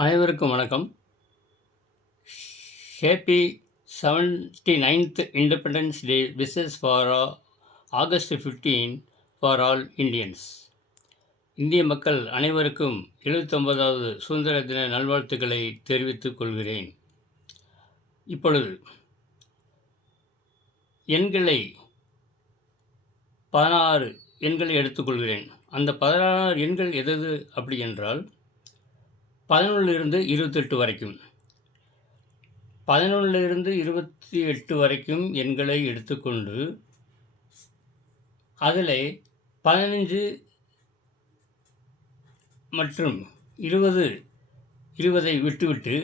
அனைவருக்கும் வணக்கம். Happy 79th independence day wishes for August 15 for all Indians. இந்திய மக்கள் அனைவருக்கும் 79வது சுதந்திர தின நல்வாழ்த்துக்களை தெரிவித்துக் கொள்கிறேன். இப்பொழுது எண்களை 16 எண்களை எடுத்துக்கொள்கிறேன். அந்த 16 எண்கள் எது அப்படி என்றால் 11லிருந்து 28 வரைக்கும். 11லிருந்து 28 வரைக்கும் எண்களை எடுத்துக்கொண்டு அதில் 15 மற்றும் 20 விட்டுவிட்டு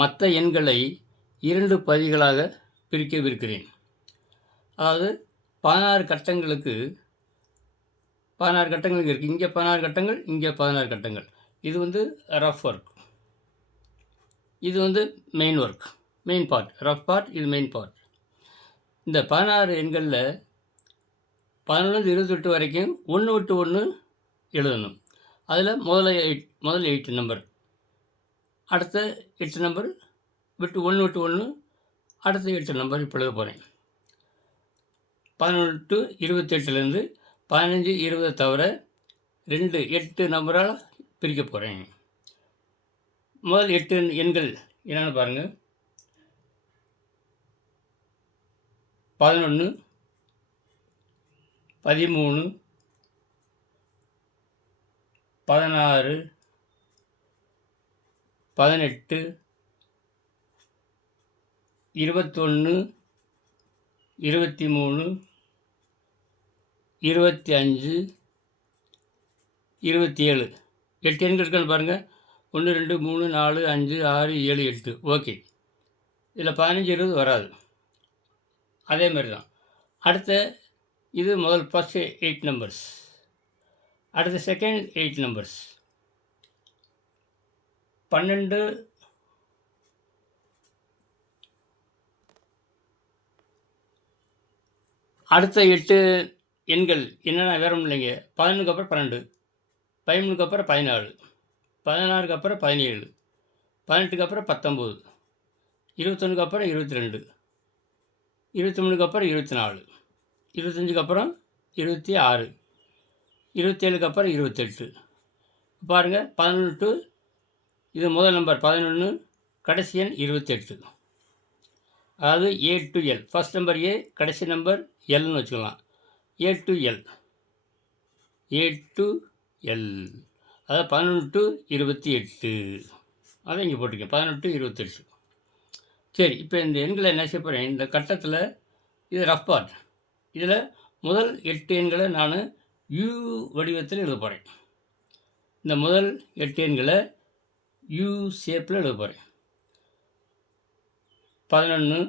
மற்ற எண்களை 2 பகுதிகளாக பிரிக்கவிருக்கிறேன். அதாவது 16 கட்டங்களுக்கு 16 கட்டங்கள் இருக்குது. இங்கே 16 கட்டங்கள், இங்கே 16 கட்டங்கள். இது ரஃப் ஒர்க், இது main work, main part. Rough part, இது மெயின் பார்ட். இந்த 16 எண்களில் 11 28 வரைக்கும் ஒன்று விட்டு ஒன்று எழுதணும். அதில் முதல் 8 நம்பர், அடுத்த 8 நம்பர் விட்டு விட்டு ஒன்று, அடுத்த 8 நம்பர் இப்போ எழுத போகிறேன். 11 to 28லேருந்து 15 20 தவிர 8 நம்பரால் பிரிக்க போகிறேன். முதல் 8 எண்கள் என்னென்னு பாருங்கள். 11 13 16 18 21 23 25 27. 8 எண்கள் இருக்கான்னு பாருங்கள். 1 2 3 4 5 6 7 8. ஓகே. இதில் 15 20 வராது. அதே மாதிரி தான். அடுத்த இது முதல் ஃபஸ்ட்டு 8 நம்பர்ஸ். அடுத்த செகண்ட் 8 நம்பர்ஸ். 12 அடுத்த 8 எண்கள் என்னென்ன வேறு ஒன்றும் இல்லைங்க. 11க்கு அப்புறம் 12, 13க்கு அப்புறம் 14, 16க்கு அப்புறம் 17, 18க்கு அப்புறம் 19, 21க்கு அப்புறம் 22, 23க்கு அப்புறம் 24, 25க்கு அப்புறம் 26, 27க்கு அப்புறம் 28. பாருங்கள், 11 to இது முதல் நம்பர் 11, கடைசி எண் 28. அதாவது A to L. First number A, கடைசி நம்பர் Lன்னு வச்சுக்கலாம். A to L, A to L. அதாவது 11 to 28. அதை இங்கே போட்டிருக்கேன், 11 to 28. சரி, இப்போ இந்த எண்களை என்ன செய்ய போகிறேன், இந்த கட்டத்தில் இது ரஃப் பார்ட். இதில் முதல் 8 எண்களை நான் U வடிவத்தில் எழுத போகிறேன். இந்த முதல் 8 எண்களை U ஷேப்பில் எழுத போகிறேன். 11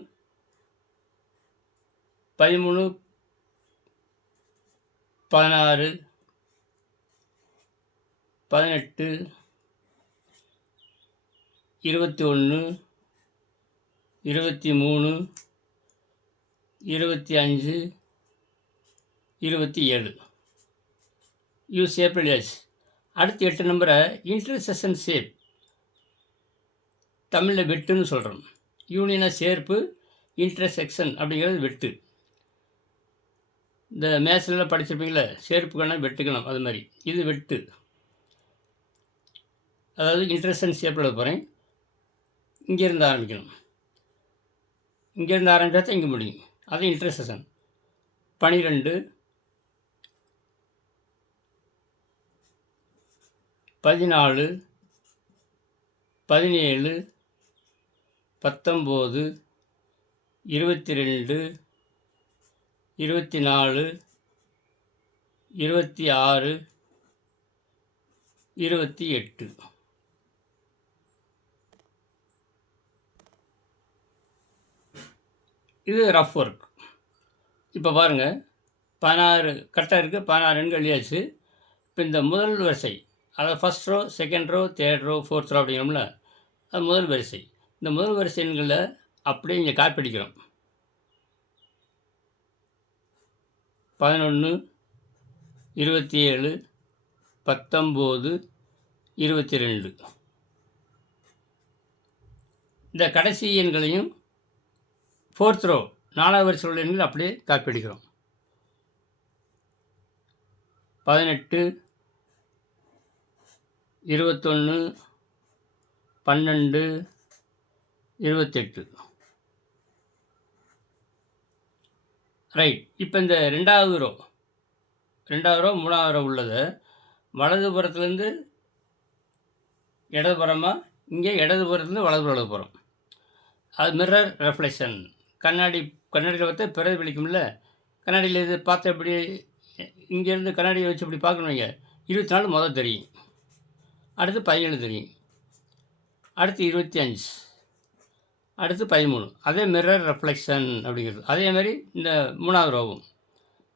13 16 18 21 23 25 27. யூ ஷேப் எழுதியாச்சு. அடுத்த 8 நம்பரை இன்டர்செக்ஷன் ஷேப், தமிழில் வெட்டுன்னு சொல்கிறோம். யூனியனை சேர்ப்பு, இன்டர்செக்ஷன் அப்படிங்கிறது வெட்டு. இந்த மேத்ஸ்லாம் படிச்சிருப்பீங்களே, சேர்ப்புக்கணும் வெட்டுக்கணும், அது மாதிரி இது வெட்டு. அதாவது இன்டர்செக்ஷன் ஷேப்பில் எழுத போகிறேன். இங்கேருந்து ஆரம்பிக்கணும். இங்கேருந்து ஆரம்பித்தா தான் இங்கே முடியும். அது இன்டர்செக்ஷன். 12 14 17 19 22 24 26 28. இது ரஃப் ஒர்க். இப்போ பாருங்கள், 16 கட்டம் இருக்குது, 16 எண்கள் எழுதியாச்சு. இப்போ இந்த முதல் வரிசை, அதாவது first row, second row, third row, fourth row அப்படிங்கிறோம்ல, அது முதல் வரிசை. இந்த முதல் வரிசை எண்களில் அப்படியே இங்கே காப்பி அடிக்கிறோம். 11 27 19 22. இந்த கடைசி எண்களையும் 4th ரோ 4வது வரிசையில் உள்ள எண்கள் அப்படியே காப்பி அடிக்கிறோம். 18, 21, 12, 28. ரைட். இப்போ இந்த 2வது ரோ 3வது ரோ உள்ளதை வலதுபுறத்துலேருந்து இடதுபுறமாக, இங்கே இடதுபுறத்துலேருந்து வலதுபுறம் எழுத போகிறோம். அது மிரர் ரெஃப்ளெக்ஷன். கண்ணாடியில் பார்த்தா பிரதிபலிக்கும்ல. கண்ணாடியில் இது பார்த்தா எப்படி, இங்கேருந்து கண்ணாடியை வச்சு இப்படி பார்க்கணும். வைங்க, 24 முதல் தெரியும், அடுத்து 17 தெரியும், அடுத்து 25, அடுத்து 13. அதே மிரர் ரெஃப்ளெக்ஷன் அப்படிங்கிறது. அதே மாதிரி இந்த 3வது ரோவும்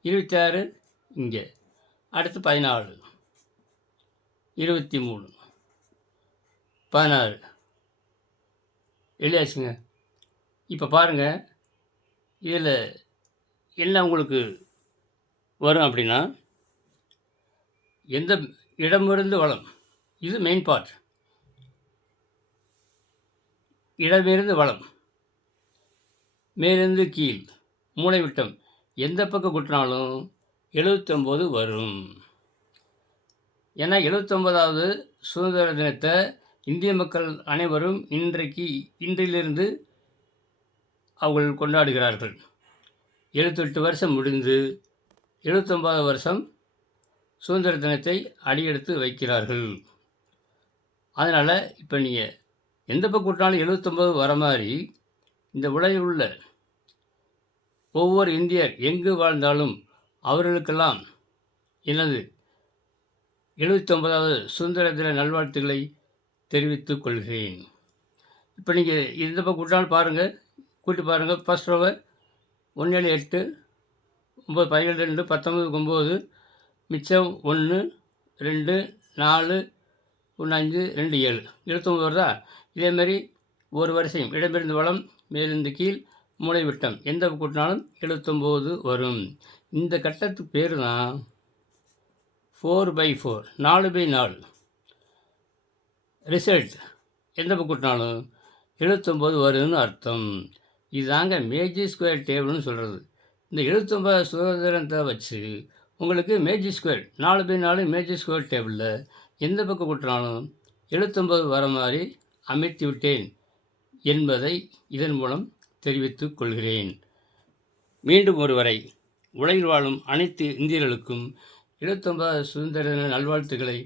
26 இங்கே, அடுத்து 14, 23, 16 எழுதியாச்சுங்க. இப்போ பாருங்கள், இதில் என்ன உங்களுக்கு வரும் அப்படின்னா, எந்த இடமிருந்து வலம், இது மெயின் பார்ட். இடமிருந்து வலம், மேலிருந்து கீழ், மூலைவிட்டம் எந்த பக்கம் கூட்டினாலும் 79 வரும். ஏன்னா 79வது சுதந்திர தினத்தை இந்திய மக்கள் அனைவரும் இன்றிலிருந்து அவர்கள் கொண்டாடுகிறார்கள். 78 வருஷம் முடிந்து 79வது வருஷம் சுதந்திர தினத்தை அடியெடுத்து வைக்கிறார்கள். அதனால் இப்போ நீங்கள் எந்த பக்கம் கூட்டினாலும் 79 வர மாதிரி இந்த உலகில் உள்ள ஒவ்வொரு இந்தியர் எங்கு வாழ்ந்தாலும் அவர்களுக்கெல்லாம் எனது 79வது சுதந்திர தின நல்வாழ்த்துக்களை தெரிவித்துக் கொள்கிறேன். இப்போ நீங்கள் எந்த பக்கம் கூட்டினாலும் பாருங்கள், கூட்டி பாருங்கள். ஃபர்ஸ்ட் ரோவை 1 7 8 9 17 2 19 9, மிச்சம் 1 2 4 1 5 2 7 79 வருதா? இதேமாரி ஒரு வரிசையும் இடமிருந்து வலம், மேலிருந்து கீழ், மூலை விட்டம் எந்த கூட்டினாலும் 79 வரும். இந்த கட்டத்துக்கு பேர் தான் 4/4, 4/4. ரிசல்ட் எந்த கூட்டினாலும் 79 வரும்னு அர்த்தம். இதுதாங்க மேஜிக் ஸ்கொயர் டேபிள்னு சொல்கிறது. இந்த 79 சுதந்திரத்தை வச்சு உங்களுக்கு மேஜிக் ஸ்கொயர் 4/4 மேஜிக் ஸ்கொயர் டேபிளில் எந்த பக்கம் கூட்டினாலும் 79 வர மாதிரி அமைத்து விட்டேன் என்பதை இதன் மூலம் தெரிவித்துக் கொள்கிறேன். மீண்டும் ஒருவரை உலகில் வாழும் அனைத்து இந்தியர்களுக்கும் 79 சுதந்திர தின நல்வாழ்த்துக்களை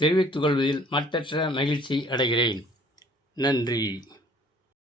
தெரிவித்துக் கொள்வதில் மட்டற்ற மகிழ்ச்சி அடைகிறேன். நன்றி.